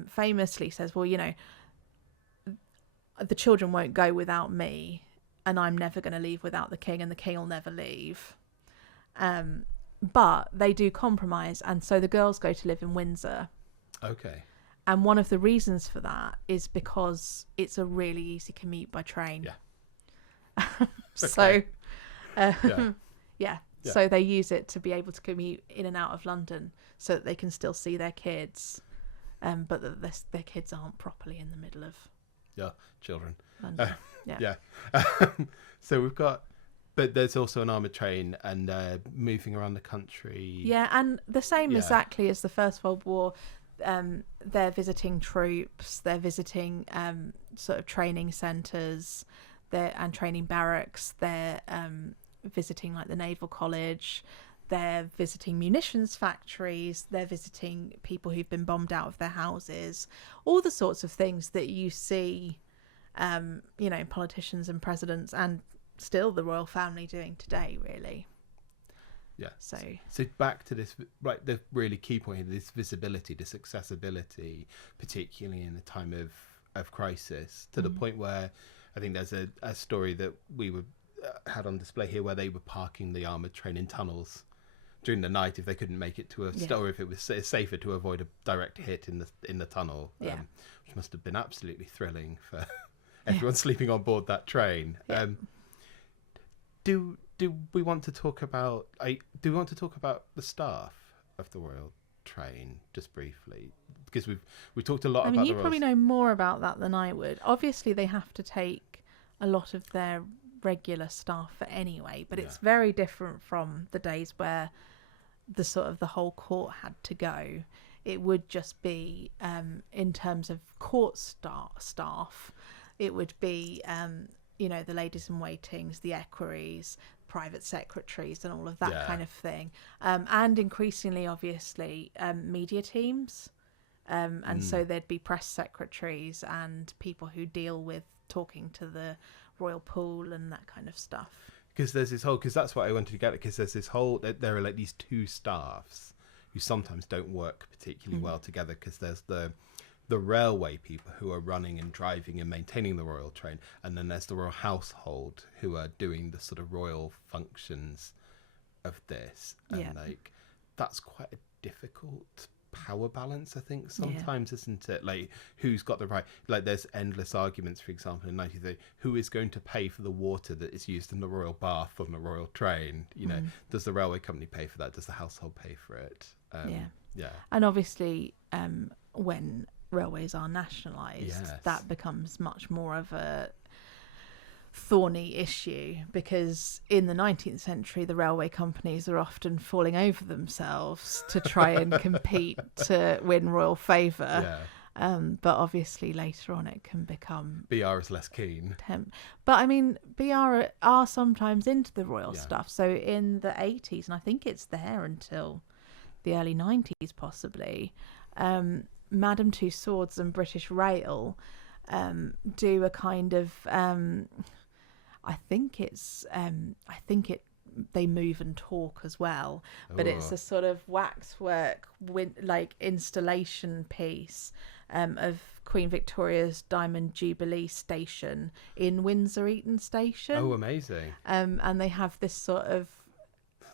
famously says, well, you know, the children won't go without me, and I'm never going to leave without the king, and the king will never leave. But they do compromise, and so the girls go to live in Windsor. Okay. And one of the reasons for that is because it's a really easy commute by train. Yeah. So, Yeah. So they use it to be able to commute in and out of London so that they can still see their kids, but that their kids aren't properly in the middle of children. London. So we've got, but there's also an armoured train and moving around the country. Yeah, and the same exactly as the First World War. They're visiting troops. They're visiting sort of training centres, and training barracks. They're visiting like the Naval College. They're visiting munitions factories. They're visiting people who've been bombed out of their houses. All the sorts of things that you see, you know, politicians and presidents and still the royal family doing today, really. Yeah. So back to this, right? The really key point here: this visibility, this accessibility, particularly in a time of crisis, to the point where I think there's a story that we had on display here where they were parking the armoured train in tunnels during the night if they couldn't make it to a store, if it was safer to avoid a direct hit in the tunnel, which must have been absolutely thrilling for everyone sleeping on board that train. Do we want to talk about the staff of the Royal Train just briefly, because we've talked a lot about you probably know more about that than I would. Obviously they have to take a lot of their regular staff anyway, but it's very different from the days where the whole court had to go. It would just be in terms of court staff, it would be you know, the ladies in waitings, the equerries, private secretaries, and all of that kind of thing, and increasingly obviously media teams, and so there'd be press secretaries and people who deal with talking to the royal pool and that kind of stuff. Because there's this whole, because that's what I wanted to get at, because there's this whole, there are like these two staffs who sometimes don't work particularly well together, because there's the railway people who are running and driving and maintaining the royal train, and then there's the royal household who are doing the sort of royal functions of this, and like that's quite a difficult power balance, I think, sometimes, isn't it? Like, who's got the right, like there's endless arguments, for example, in 1930, who is going to pay for the water that is used in the royal bath on the royal train? You know, does the railway company pay for that? Does the household pay for it? And obviously when railways are nationalised, that becomes much more of a thorny issue, because in the 19th century the railway companies are often falling over themselves to try and compete to win royal favour, But obviously later on it can become BR is less keen. But I mean, BR are sometimes into the royal Yeah. stuff. So in the 80s, and I think it's there until the early 90s possibly, Madame Two Swords and British Rail do a kind of they move and talk as well, but it's a sort of waxwork like installation piece of Queen Victoria's Diamond Jubilee Station in Windsor Eton Station. Oh, amazing. And they have this sort of,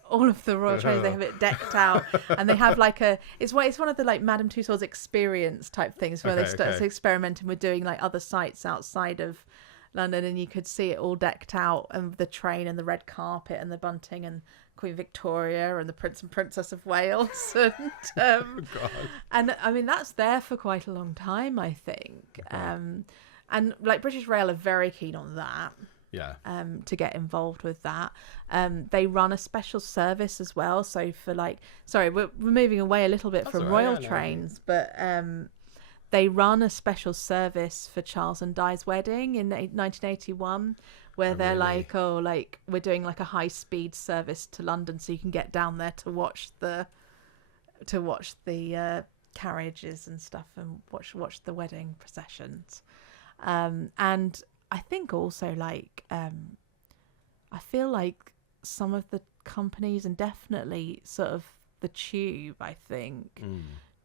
all of the royal trains, they have it decked out, and they have like it's one of the like Madame Tussauds experience type things where they start experimenting with doing like other sites outside of London, and you could see it all decked out, and the train and the red carpet and the bunting and Queen Victoria and the Prince and Princess of Wales, and and I mean that's there for quite a long time, I think. And like British Rail are very keen on that. Yeah. To get involved with that. They run a special service as well. So for like, sorry, we're moving away a little bit from royal trains, but they run a special service for Charles and Di's wedding in 1981, where they're like, we're doing like a high speed service to London, so you can get down there to watch the carriages and stuff, and watch the wedding processions. And I think also like I feel like some of the companies, and definitely sort of the Tube, I think,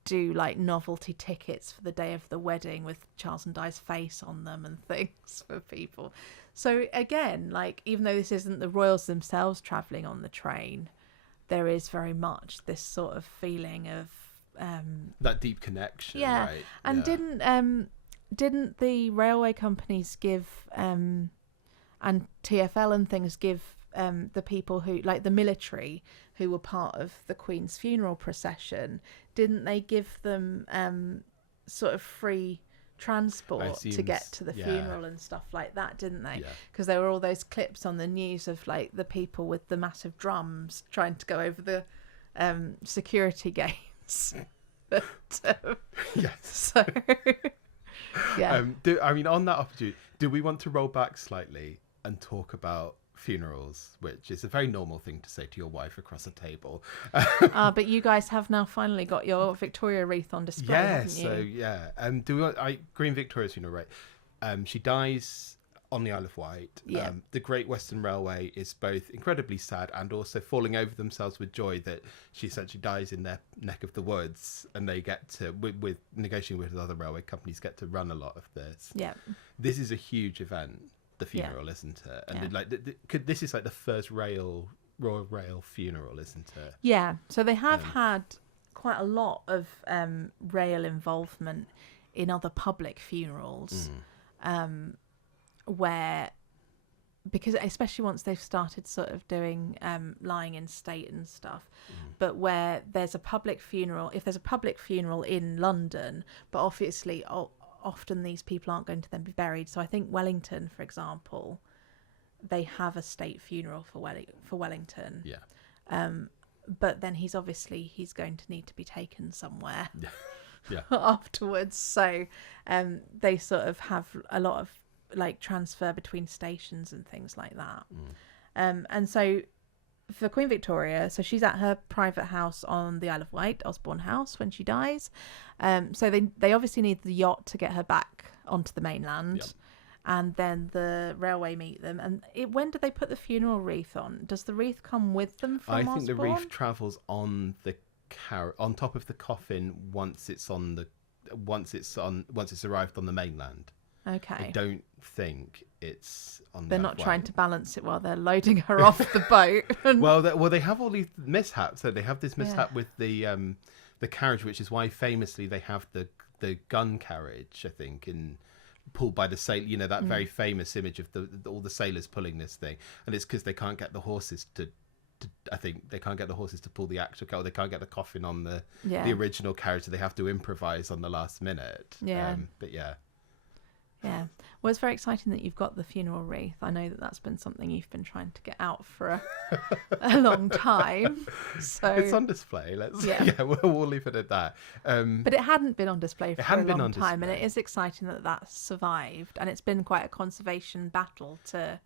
do like novelty tickets for the day of the wedding with Charles and Di's face on them and things for people. So again, like, even though this isn't the royals themselves travelling on the train, there is very much this sort of feeling of that deep connection. Yeah. Right? And didn't the railway companies give and TfL and things give the people who, like the military who were part of the Queen's funeral procession, didn't they give them sort of free transport to get to the funeral and stuff like that, didn't they? Because there were all those clips on the news of like the people with the massive drums trying to go over the security gates. But, yes. So yeah. On that opportunity, do we want to roll back slightly and talk about funerals, which is a very normal thing to say to your wife across a table? But you guys have now finally got your Victoria wreath on display, haven't you? Do we want, Queen Victoria's funeral, right? She dies on the Isle of Wight. The Great Western Railway is both incredibly sad and also falling over themselves with joy that she essentially dies in their neck of the woods, and they get to, with negotiating with other railway companies, get to run a lot of this. Yeah. This is a huge event, the funeral, isn't it? And this is like the first Royal Rail funeral, isn't it? Yeah. So they have had quite a lot of rail involvement in other public funerals. Where, because especially once they've started sort of doing lying in state and stuff, but where there's a public funeral, if there's a public funeral in London, but obviously often these people aren't going to then be buried. So I think Wellington, for example, they have a state funeral for Wellington. But then he's going to need to be taken somewhere afterwards. So they sort of have a lot of like transfer between stations and things like that. And so for Queen Victoria, so she's at her private house on the Isle of Wight, Osborne House, when she dies. So they obviously need the yacht to get her back onto the mainland. And then the railway meet them. And when do they put the funeral wreath on? Does the wreath come with them from Osborne? I think the wreath travels on the on top of the coffin once it's arrived on the mainland. Okay. I don't think it's on. They're not trying to balance it while they're loading her off the boat. Well, they have all these mishaps. So they have this mishap with the carriage, which is why famously they have the gun carriage, I think, pulled by the sail. You know, that very famous image of all the sailors pulling this thing, and it's because they can't get the horses to. I think they can't get the horses to pull the actual car. They can't get the coffin on the original carriage, so they have to improvise on the last minute. But Yeah. Well, it's very exciting that you've got the funeral wreath. I know that that's been something you've been trying to get out for a long time. So It's on display. We'll leave it at that. But it hadn't been on display for a long time, and it display. is exciting that that's survived. And it's been quite a conservation battle to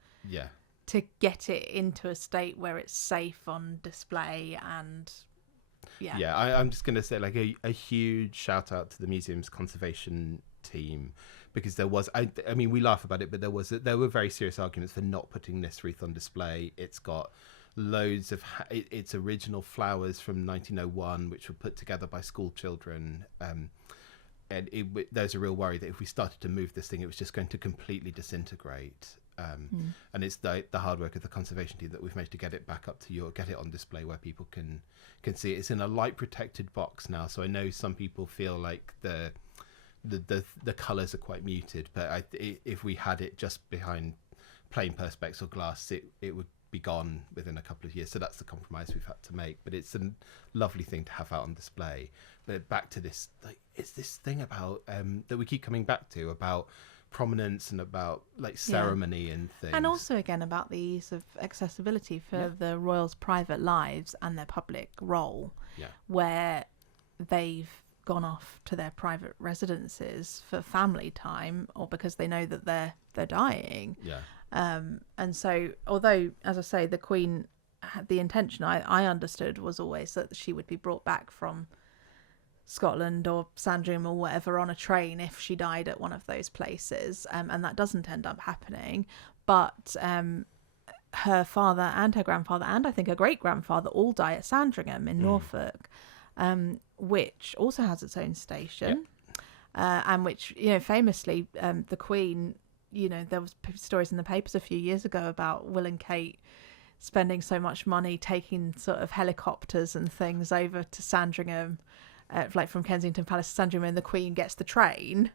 get it into a state where it's safe on display. And I'm just going to say like a huge shout out to the museum's conservation team, because there was I mean we laugh about it, but there were very serious arguments for not putting this wreath on display. It's got loads of its original flowers from 1901, which were put together by school children, and there's a real worry that if we started to move this thing, it was just going to completely disintegrate. And it's the hard work of the conservation team that we've managed to get it back up to York, get it on display where people can see it. It's in a light protected box now, so I know some people feel like the colours are quite muted, but if we had it just behind plain perspex or glass, it would be gone within a couple of years. So that's the compromise we've had to make, but it's a lovely thing to have out on display. But back to this, like, it's this thing about that we keep coming back to, about prominence and about like ceremony and things, and also again about the ease of accessibility for the royals' private lives and their public role, where they've gone off to their private residences for family time or because they know that they're dying. And so, although, as I say, the Queen had the intention, I understood, was always that she would be brought back from Scotland or Sandringham or whatever on a train if she died at one of those places, and that doesn't end up happening. But her father and her grandfather and I think her great grandfather all die at Sandringham in Norfolk, which also has its own station, and which, you know, famously the Queen, you know, there was stories in the papers a few years ago about Will and Kate spending so much money taking sort of helicopters and things over to Sandringham, like from Kensington Palace to Sandringham, and the Queen gets the train.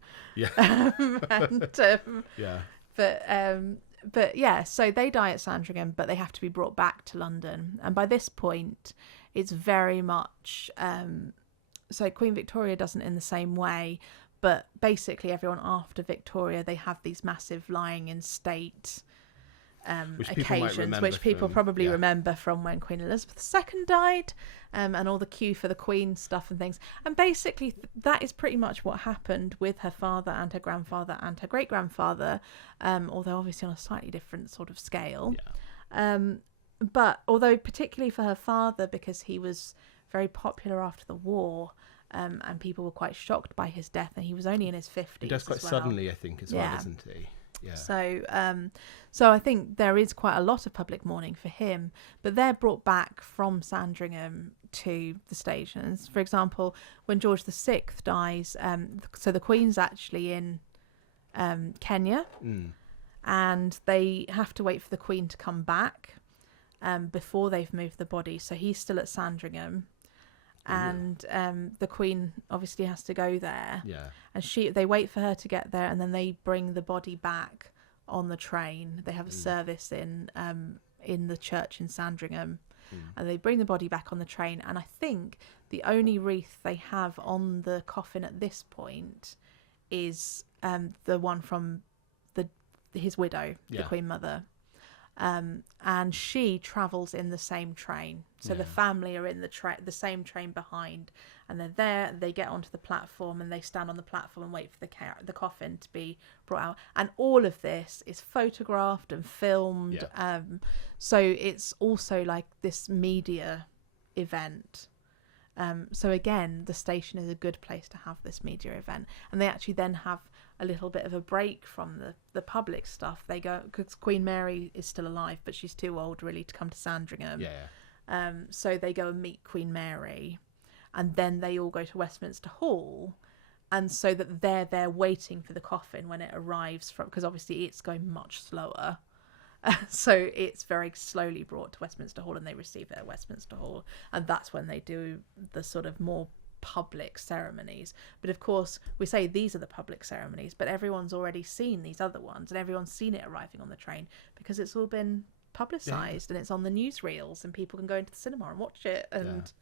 But yeah, so they die at Sandringham, but they have to be brought back to London. And by this point, it's very much so Queen Victoria doesn't in the same way, but basically everyone after Victoria, they have these massive lying in state occasions, which people probably remember from when Queen Elizabeth II died, and all the queue for the Queen stuff and things. And basically that is pretty much what happened with her father and her grandfather and her great grandfather, although obviously on a slightly different sort of scale. But although particularly for her father, because he was very popular after the war, and people were quite shocked by his death, and he was only in his 50s. He does quite suddenly, I think, as well, doesn't he? Yeah. So I think there is quite a lot of public mourning for him, but they're brought back from Sandringham to the stations. For example, when George VI dies, so the Queen's actually in Kenya, and they have to wait for the Queen to come back before they've moved the body. So he's still at Sandringham. And the Queen obviously has to go there, and they wait for her to get there, and then they bring the body back on the train. They have a service in the church in Sandringham, and they bring the body back on the train. And I think the only wreath they have on the coffin at this point is the one from his widow, the Queen Mother. And she travels in the same train, so the family are in the same train behind, and they're there. They get onto the platform and they stand on the platform and wait for the coffin to be brought out. And all of this is photographed and filmed, so it's also like this media event. So again, the station is a good place to have this media event, and they actually then have a little bit of a break from the public stuff. They go, because Queen Mary is still alive, but she's too old really to come to Sandringham. So they go and meet Queen Mary, and then they all go to Westminster Hall, and so that they're there waiting for the coffin when it arrives, because obviously it's going much slower. So it's very slowly brought to Westminster Hall, and they receive it at Westminster Hall, and that's when they do the sort of more public ceremonies. But of course, we say these are the public ceremonies, but everyone's already seen these other ones, and everyone's seen it arriving on the train because it's all been publicised and it's on the newsreels, and people can go into the cinema and watch it and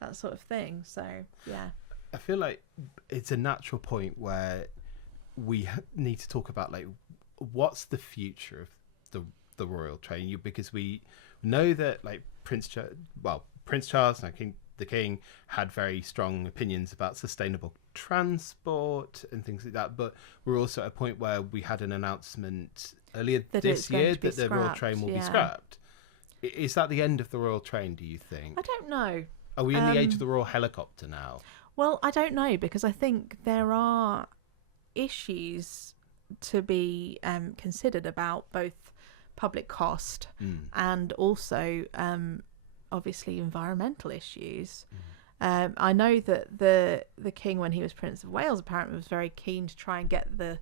that sort of thing. So I feel like it's a natural point where we need to talk about like what's the future of the royal train. Because we know that like Prince Charles, the king had very strong opinions about sustainable transport and things like that. But we're also at a point where we had an announcement earlier this year that the royal train will be scrapped. Is that the end of the royal train, do you think? I don't know. Are we in the age of the royal helicopter now? Well, I don't know, because I think there are issues to be considered about both public cost and also obviously environmental issues. I know that the king, when he was Prince of Wales, apparently was very keen to try and get the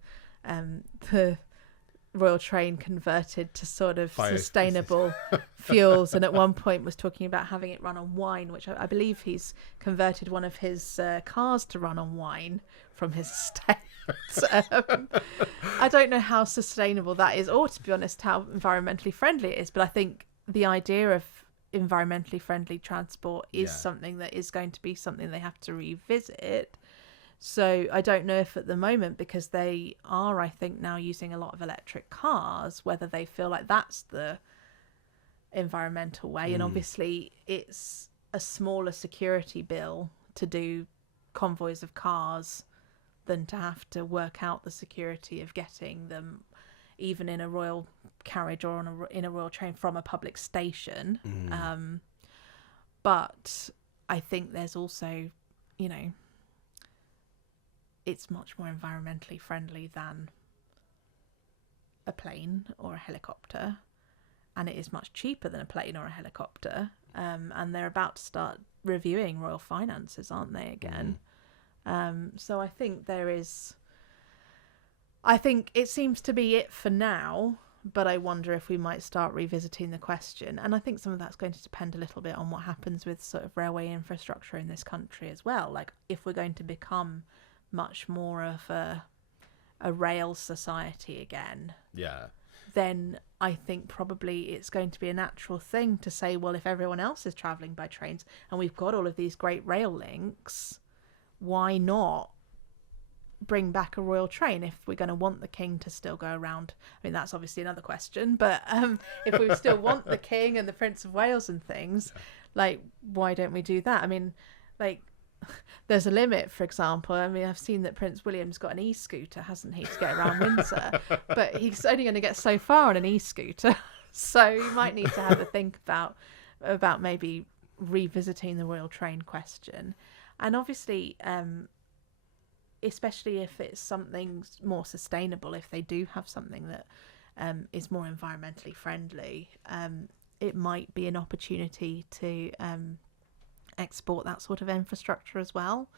royal train converted to sort of sustainable fuels, and at one point was talking about having it run on wine, which I believe he's converted one of his cars to run on wine from his estate. I don't know how sustainable that is, or to be honest how environmentally friendly it is, but I think the idea of environmentally friendly transport is something that is going to be something they have to revisit. So I don't know if at the moment, because they are, I think, now using a lot of electric cars, whether they feel like that's the environmental way. And obviously it's a smaller security bill to do convoys of cars than to have to work out the security of getting them even in a royal carriage or in a royal train from a public station. But I think there's also, it's much more environmentally friendly than a plane or a helicopter, and it is much cheaper than a plane or a helicopter. And they're about to start reviewing royal finances, aren't they, again? So I think it seems to be it for now, but I wonder if we might start revisiting the question. And I think some of that's going to depend a little bit on what happens with sort of railway infrastructure in this country as well. Like, if we're going to become much more of a rail society again, then I think probably it's going to be a natural thing to say, well, if everyone else is travelling by trains and we've got all of these great rail links, why not bring back a royal train if we're going to want the king to still go around? I mean, that's obviously another question, but if we still want the king and the Prince of Wales and things, like, why don't we do that? I mean, like, there's a limit, for example. I mean, I've seen that Prince William's got an e-scooter, hasn't he, to get around Windsor, but he's only going to get so far on an e-scooter, so you might need to have a think about maybe revisiting the royal train question. And obviously, especially if it's something more sustainable, if they do have something that is more environmentally friendly, it might be an opportunity to export that sort of infrastructure as well.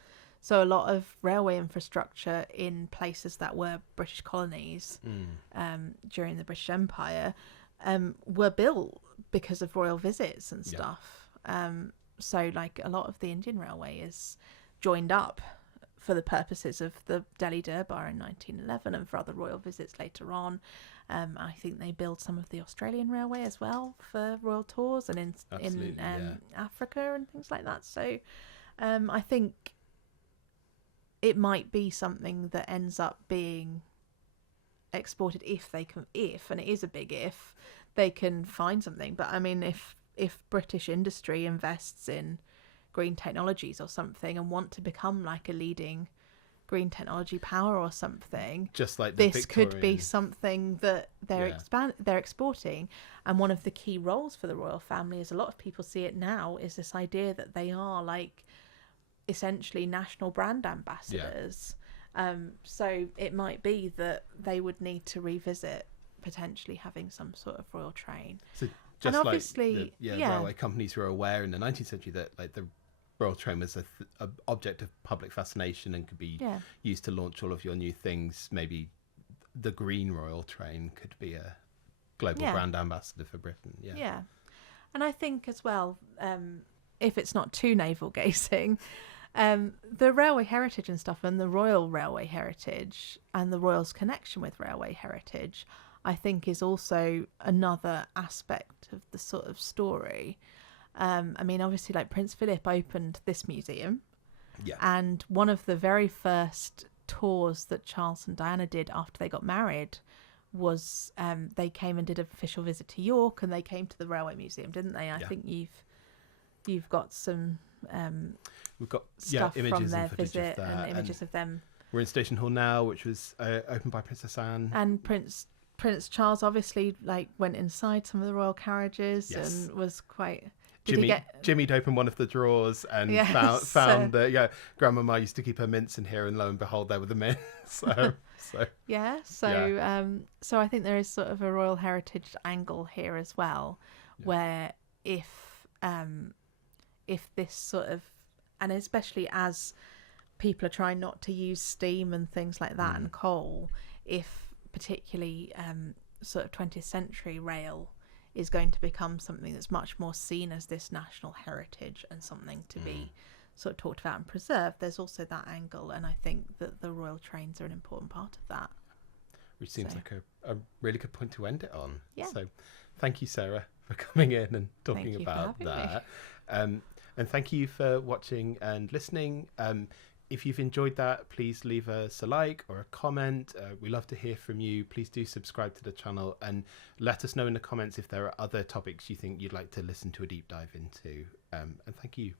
So a lot of railway infrastructure in places that were British colonies during the British Empire were built because of royal visits and stuff. So like a lot of the Indian Railway is joined up for the purposes of the Delhi Durbar in 1911 and for other royal visits later on. I think they build some of the Australian Railway as well for royal tours and in Africa and things like that. So I think it might be something that ends up being exported if they can, and it is a big if, they can find something. But I mean, if British industry invests in green technologies or something and want to become like a leading green technology power or something, just like this could be something that they're exporting. And one of the key roles for the royal family, as a lot of people see it now, is this idea that they are like essentially national brand ambassadors. So it might be that they would need to revisit potentially having some sort of royal train. So just and obviously, like railway companies were aware in the 19th century that like the royal train was a object of public fascination and could be used to launch all of your new things. Maybe the green royal train could be a global brand ambassador for Britain. Yeah. And I think as well, if it's not too navel gazing, the railway heritage and stuff, and the royal railway heritage and the royals' connection with railway heritage, I think is also another aspect of the sort of story. I mean, obviously, like Prince Philip opened this museum, and one of the very first tours that Charles and Diana did after they got married was they came and did an official visit to York, and they came to the Railway Museum, didn't they? I think you've got some we've got stuff images from their and footage visit of that, and images of them. We're in Station Hall now, which was opened by Princess Anne. And Prince Charles obviously went inside some of the royal carriages and was quite. Jimmy'd opened one of the drawers and found that Grandmama used to keep her mints in here, and lo and behold, there were the mints. So I think there is sort of a royal heritage angle here as well, where if this sort of, and especially as people are trying not to use steam and things like that and coal, if particularly sort of 20th century rail is going to become something that's much more seen as this national heritage and something to be sort of talked about and preserved, there's also that angle, and I think that the royal trains are an important part of that. Which seems like a really good point to end it on. Yeah. So thank you, Sarah, for coming in and talking about that. And thank you for watching and listening. If you've enjoyed that, please leave us a like or a comment. We love to hear from you. Please do subscribe to the channel and let us know in the comments if there are other topics you think you'd like to listen to a deep dive into. And thank you